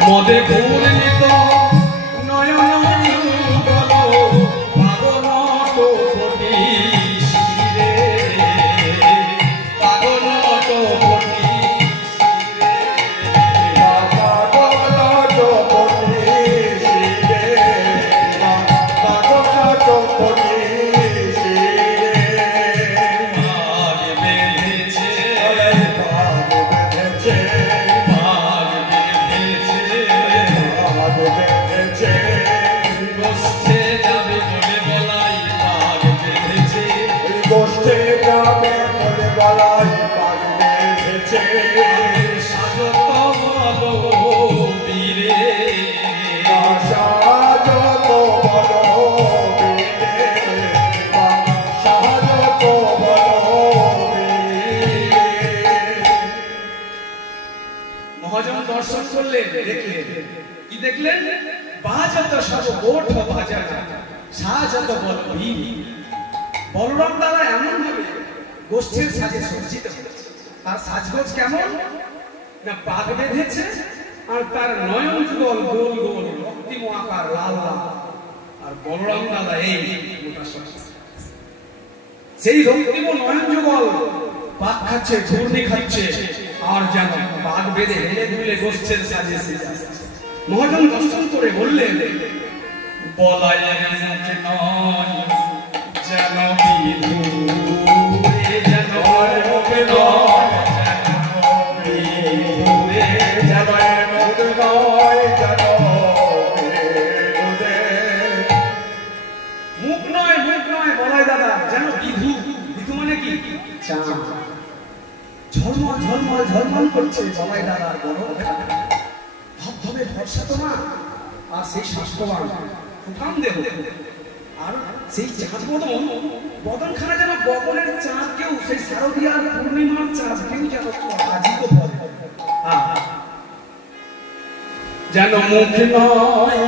মদে ঘূর্ণিত নয়ন যুগল পাগল কোটি শিরে পাগল কোটি দর্শন করলেন দেখলেন কি দেখলেন বাজাত সব ওঠ বাজা সাজাত বলবি বলরাম দাদা এমন ভাবে গোষ্ঠীর সাজে সজ্জিত তার সাজগোজ কেমন না পাগ বেঁধেছে আর তার নয়ন যুগল গোল গোল রক্তিম আকার লাল লাল আর বলরাম দাদা এই মোটা সজ্জা সেই রক্তিম নয়ন যুগল পাক খাচ্ছে ঘূর্ণি খাচ্ছে আর যেন বাঘ বেঁধে হেলে দুলে গোষ্ঠের সাজে মহাজন দর্শন করে বললেন বলায়ের মুখে নয় যেন বিধু যেন মুখে নয় মুখ নয় বলাই দাদা যেন বিধু বিধু মানে কি চাঁদ ঝলমল ঝলমল ঝলমল করছে বলাই দাদার বড় ধবধবে ভরসা তোমা আর সেই স্বাস্থ্যবান ফুটান দেহ আর সেই চাঁদ বদনখানা যেন বগলের চাঁদ কেউ সেই শারদীয়ার পূর্ণিমার চাঁদ কেউ যেন আজিত বলে যেন মুখ নয়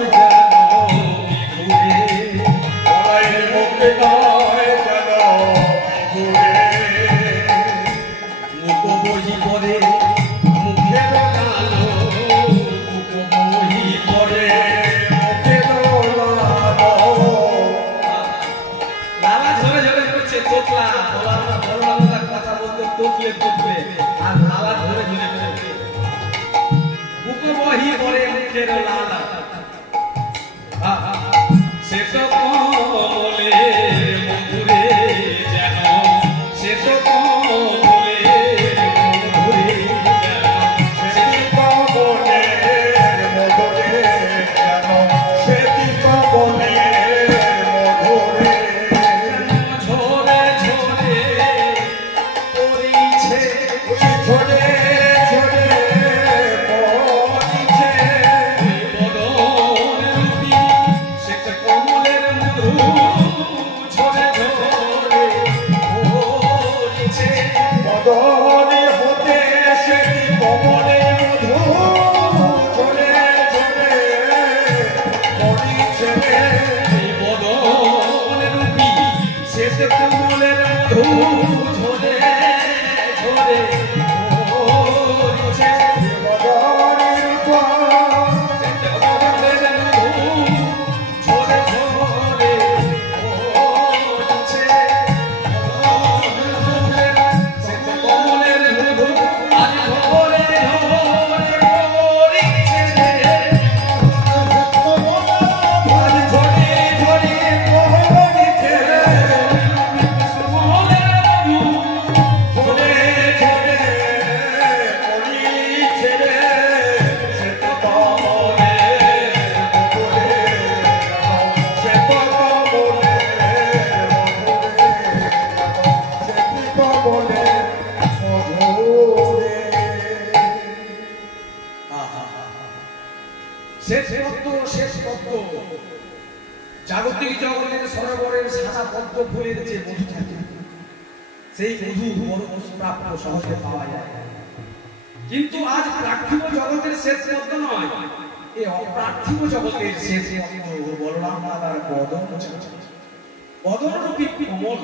জাগতিক জগতের সরোবরের সাদা পদ্ম ফুলের যে মধু থাকে সেই মধু বড় প্রাপ্য সহজে পাওয়া যায় কিন্তু আজ পার্থিব জগতের শেষ পদ্ম নয় এই অপার্থিব জগতের শেষ পদ্ম বলরাম দাদার বদনরূপী কমল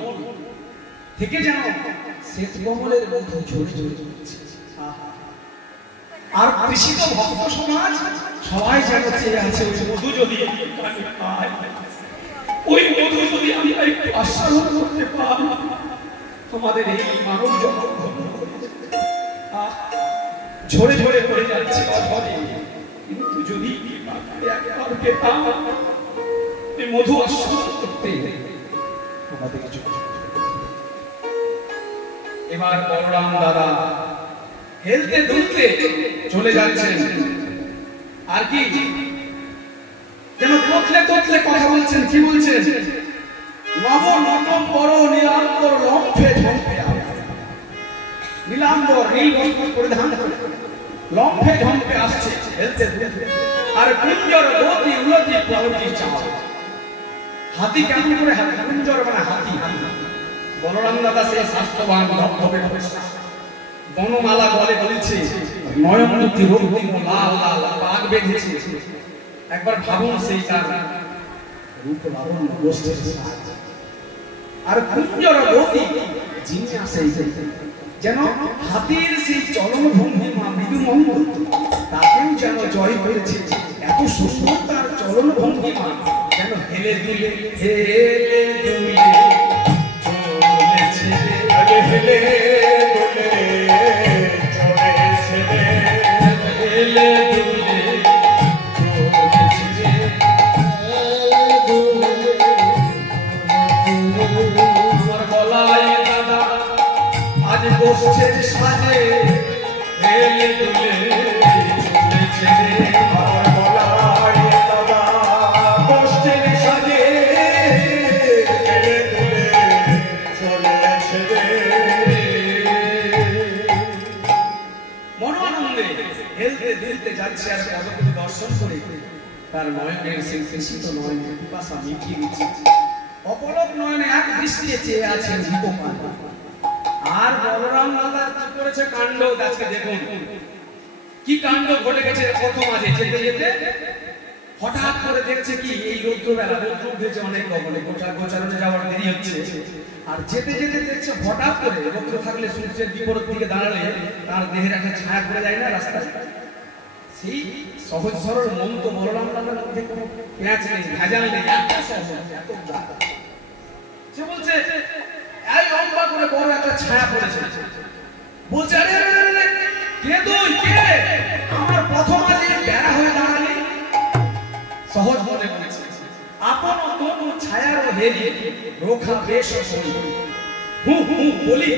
থেকে যেন শ্বেত কমলের মধু ঝরে ঝরে আর কৃষিত ভক্ত সমাজ সবাই যেন চেয়ে আছে ওই মধু যদি ওই মধু যদি আমরা একটু আস্বাদন করতে পারি তোমাদের এই মানব জগৎ ঝরে ঝরে পড়ে যাচ্ছে অঝরে, কিন্তু যদি একবার পেতাম এই মধু আস্বাদন করতে আমাদের। এবার বলরাম দাদা হেলতে দুলতে চলে যাচ্ছেন, আর কি যেন তোতলে তোতলে কথা বলছেন। কি বলছেন? নব নটম বড় নীলাম্বর লম্ফে ঝম্পে, নীলাম্বর নীল বস্ত্র পরিধান করে লম্ফে ঝম্পে আসছে হেলতে দুলতে, আর কুঞ্জর গতি উলতি পলটি চাও। হাতি কেমন করে? হাতি কুঞ্জর মানে হাতি। বলরাম দাদা সেই স্বাস্থ্যবান ধবধবে বনমালা বলে বলেছে, নয়ন দুটি রক্তিম লাল লাল পাগ বেঁধেছে। একবার ভাবুন সেই তার রূপ লাবণ্য গোষ্ঠীর সাজ। আর কুঞ্জর গতি যিনি আসে যেন হাতির সেই চলন ভঙ্গিমা মৃদু মঙ্গল তাকেও যেন জয় করেছে। এত সুন্দর তার চলন ভঙ্গিমা, যেন হেলে দুলে হেলে দুলে চলেছে, হেলে দুলে চলেছে, হেলে দুলে চলেছে। আমার গলায় দাদা আজ বসছে সাজে, হেলে দুলে চলেছে। আমার গলায় দাদা বসছে সাজে, হেলে দুলে চলেছে। মনোআনন্দে হেলতে দুলতে যাচ্ছে, আর পদগুলো দর্শন করে তার নয়নের সেই কৃষিত নয়নে পিপাসা মিটিয়ে দিচ্ছে। অপলক নয়নে এক দৃষ্টিতে চেয়ে আছেন দীপমান। আর বলরাম দাদা কি করেছে কাণ্ড, আজকে দেখুন কি কাণ্ড ঘটে গেছে। প্রথম আজ যেতে যেতে হঠাৎ করে দেখছে কি এই রৌদ্রবেলা, রৌদ্র উঠেছে অনেক লবণে, গোচারণে যাওয়ার দেরি হচ্ছে। আর যেতে যেতে দেখছে হঠাৎ করে রৌদ্র থাকলে সূর্যের বিপরীত দিকে দাঁড়ালে তার দেহের একটা ছায়া পড়ে যায় না রাস্তায়। সেই সহজ সরল মন তো বলরাম দাদার মধ্যে কোনো পেঁয়াজ নেই, ভেজাল নেই, এত সহজ এত দাদা। সে বলছে এই লম্বা করে বড় একটা ছায়া পড়েছে। বলছে আরে কে তুই? কে? আমার প্রথম আজ বেড়া হয়ে দাঁড়ালি। সহজ মনে বলেছে আপন তনু ছায়ার হেরি রোখা বেশ হই, হু হু বলি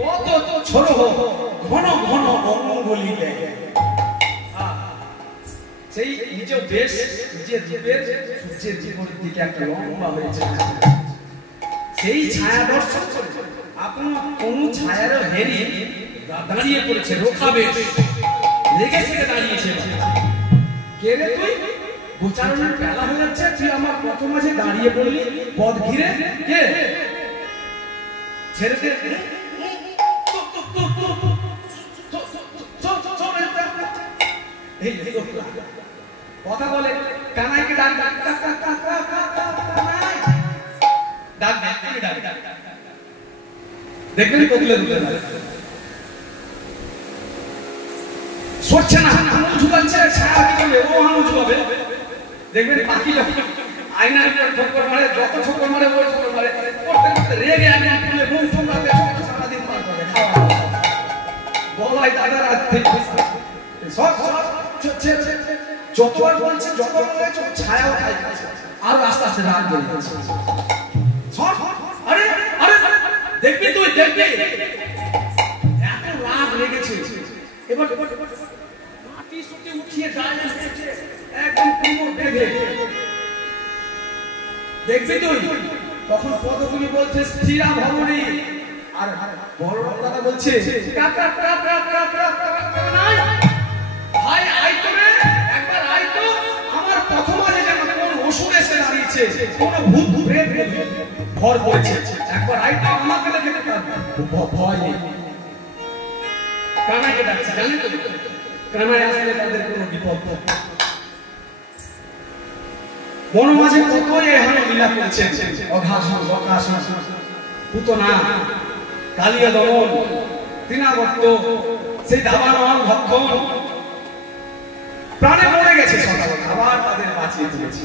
কত তো ছোট ঘন ঘন অঙ্গুলি দেয়। সেই নিজে বেশ নিজের জীবের সূর্যের জীবনের দিকে একটা লম্বা হয়েছে, সেই ছায়া দর্শন করে আপন কোন ছায়ারও হেরি দাঁড়িয়ে পড়েছে, রোখা বেশ লেগে থেকে দাঁড়িয়েছে। কে রে তুই? গোচারণের বেলা হয়ে যাচ্ছে, তুই আমার প্রথম মাঝে দাঁড়িয়ে পড়লি পথ ঘিরে। কে? ছেড়ে দে, কথা বলে কানাইকে ডাক ডাক ডাক ডাক ডাক ডাক ডাক ডাক ডাক। দেখবেন কোকিলে দুলে সরছে না, আঙুল ঝুলাচ্ছে, ছায়া কি করবে? ও আঙুল ঝুলাবে। দেখবেন পাখি আয়নার ঠোকর মারে, যত ঠোকর মারে ওই ঠোকর মারে, করতে করতে রেগে আয়না খুলে মুখ ঠোকরাবে, সারাদিন পার করে। বলাই দাদার সব যতবার বলছে যত ছায়াও খাই আর আস্তে আস্তে রাগ বেড়ে যাচ্ছে। আরে আরে দেখবি তুই, দেখবি এত রাগ লেগেছে। এবার মাটি সুটি উঠিয়ে গায়ে দিয়েছে একদম কোমর বেঁধে। দেখবি তুই তখন পদগুলি বলছে স্থিরা ভবনী, আর বলরাম দাদা বলছে কাকা কাকা কাকা কাকা নাই ভাই আই তো রে, একবার আই তো। আমার প্রথম আজ যেন কোন অসুর এসে দাঁড়িয়েছে, কোন ভূত প্রেত ভর পড়েছে, একবার আই তো আমাকে দেখে ভয় নেই। কানাইকে ডাকছে, জানেন তো কানাই আসলে তাদের কোনো বিপদ। বনমাঝে কতই এখানে লীলা করেছেন, অঘাসন বকাসন পুতনা কালিয়া দমন তৃণাবর্ত সেই দাবানন ভক্ষণ প্রাণে মরে গেছে সকালবেলা, আবার তাদের বাঁচিয়ে তুলেছে।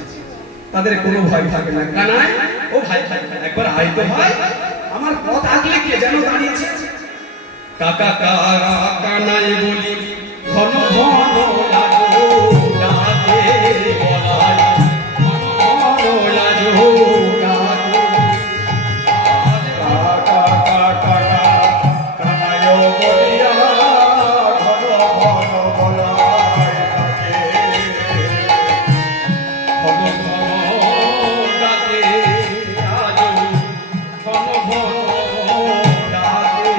তাদের কোনো ভয় থাকে না। কানাই, ও ভাই একবার আয় তো ভাই, আমার পথ আগলে কে যেন দাঁড়িয়েছে। কাকা কাকা কানাই বলি ঘন ঘন লাগো ডাকে বলাই, ঘন ঘন লাগো ডাকে। কাকা কাকা কানাই বলিয়া ঘন ঘন বলাই থাকে, ঘন ঘন ডাকে আজো, ঘন ঘন ডাকে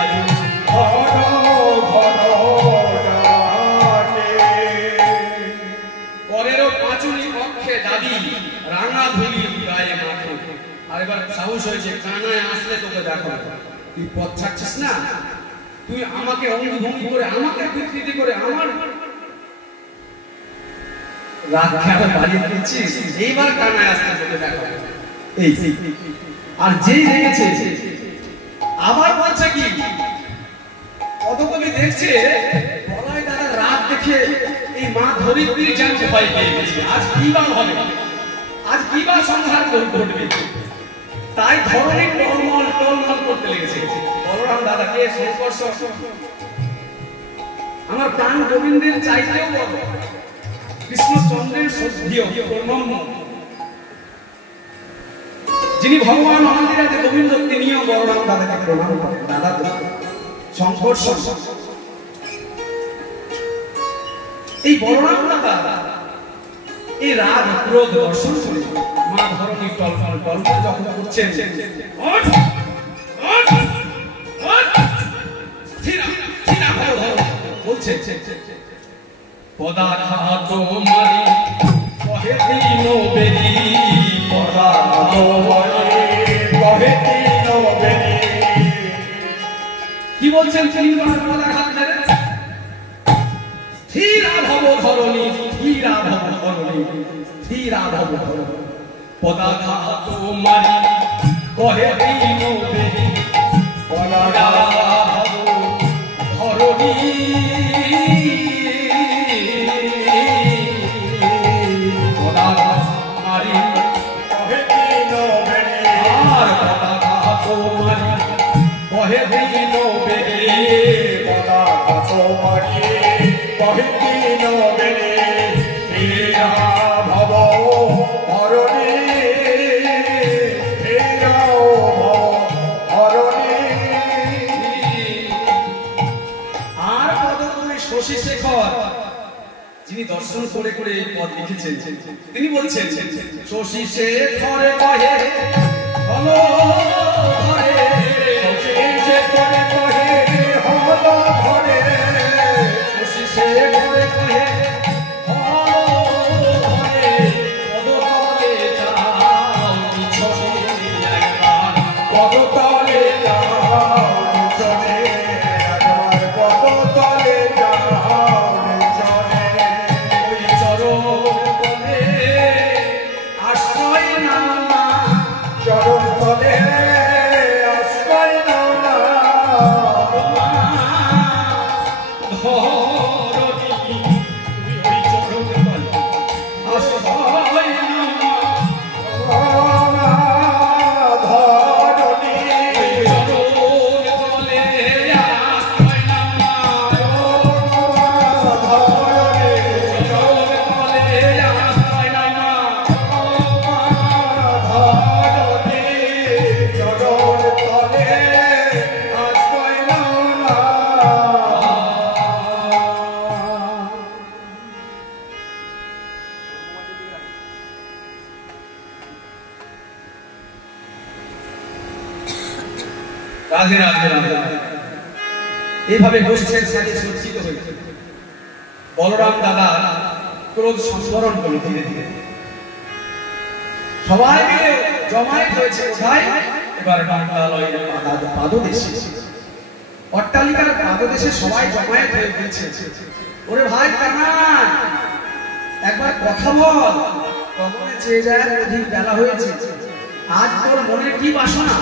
আজো, ঘন ঘন ডাকে। পরেরও পাঁচুনি পক্ষে দাবি রাঙা ধুলি গায়ে মাখে। আর এবার সাহস হয়েছে, কানায় আসলে তোকে দেখো, তুই পথ ছাড়ছিস না, তুই আমাকে অঙ্গভঙ্গি করে, আমাকে বিকৃতি করে, আমার রাখাটা বাড়িয়ে দিচ্ছিস। এইবার কানায় আসতে তোকে দেখো। এই আর যেই রেগেছে আবার বলছে কি, কতগুলি দেখছে বলাই দাদা রাত দেখে এই মা ধরিত্রী জানতে ভয় পেয়ে গেছে। আজ কি বা হবে, আজ কি বা সংহার ঘটবে, তাই ধরনের টলমল টলমল করতে লেগেছে। বলরাম দাদাকে সংঘর্ষ আমার প্রাণ গোবিন্দের চাইতেও বড়, কৃষ্ণচন্দ্রের শ্রদ্ধেয় প্রণম্য, যিনি ভগবান আমাদের কাছে গোবিন্দ, তিনিও বলরাম দাদাকে প্রণাম করেন। দাদা সংঘর্ষ, এই বলরাম দাদা এই রাগ ক্রোধ দর্শন করে মা ধরণী টলমল টলমল যখন করছেন, বলছেন পদাঘাত মারি কহে দিন বেরি, পদাঘাত মারি কহে দিন বেরি। কি বলছেন তিনবার পদাঘাত মেরে? স্থিরা ভব ধরণী, স্থিরা ভব ধরণী, স্থিরা ভব ধরণী, পদাঘাত মারি কহে দিন বেরি, পদাঘাত ধরণী। যিনি দর্শন করে করে এই পদ লিখেছেন, তিনি বলছেন শশী শেখর কহে হলো ঘরে, শশী শেখর কহে হলো ঘরে, শশী শেখর কহে হলো ঘরে, পদতলে যাও পিছনে একবার, পদতলে যাও পিছনে একবার, পদতলে যাও চরণ তলে আশ্রয় নাও না, ধরণী ওই চরণ তলে আশ্রয় নাও না, ধরণী চরণ তলে আশ্রয় নাও না, ধরণী চরণ তলে আশ্রয় নাও না, রাধে রাধে রাধে। এইভাবে গোষ্ঠীর সাথে সজ্জিত হয়েছে বলরাম দাদা ক্রোধ সংবরণ করল ধীরে ধীরে। সবাই মিলে জমায়েত হয়েছে কোথায়? এবার বাংলালয়ের পাদদেশে, অট্টালিকার পাদদেশে সবাই জমায়েত হয়ে গেছে। ওরে ভাই কানাই, একবার কথা বল। কখনো চেয়ে যায়, অধিক বেলা হয়েছে, আজ তোর মনের কি বাসনা?